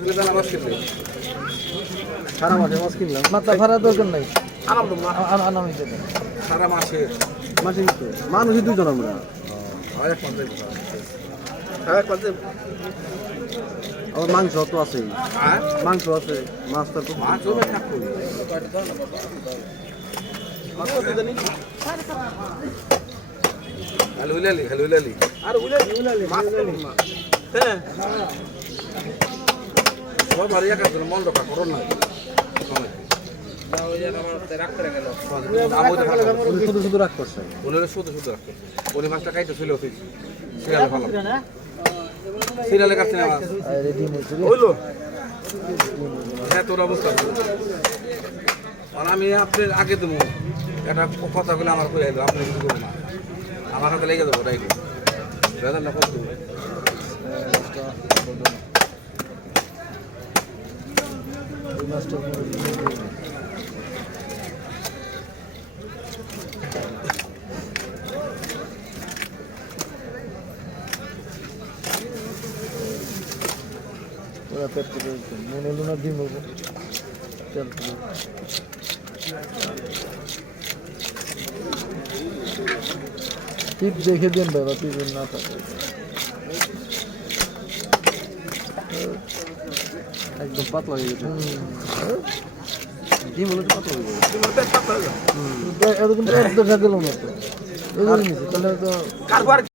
মাছ কিনলে সারা মাসে মাছ কিনলাম মাথা ভাড়া দরকার নাই সারা মাসে মাসে তো মানুষই দুজন আমরা আবার মাংস তো আছে মাংস আছে মাছ তো মাছ খালি উলালি আর উলালি হ্যাঁ সবাই মারিয়া কাজ মন রক্ষা করো না শুধু শুধু রাগ করছে শুধু রাখ ওই মাছটা কাইতে ছিল সিরিয়ালে ভালো সিরিয়ালে কাটছে না মাছ হইলো হ্যাঁ তোর অবস্থা আর আমি আপনার আগে দেবো একটা কথা বলে আমার করে এলো আপনি কিছু করবো না আমার হাতে লেগে দেবো তাই বেদানটা করতে দেবো ওরা পেট করে মনে হলো না ডিম হবো টিপ দেখে দেন বাবা টিপ না থাকে একদম পাতলা হয়ে গেছে ডিম হলে তো পাতলা হয়ে যাবে এরকম তো গেল না তো তাহলে তো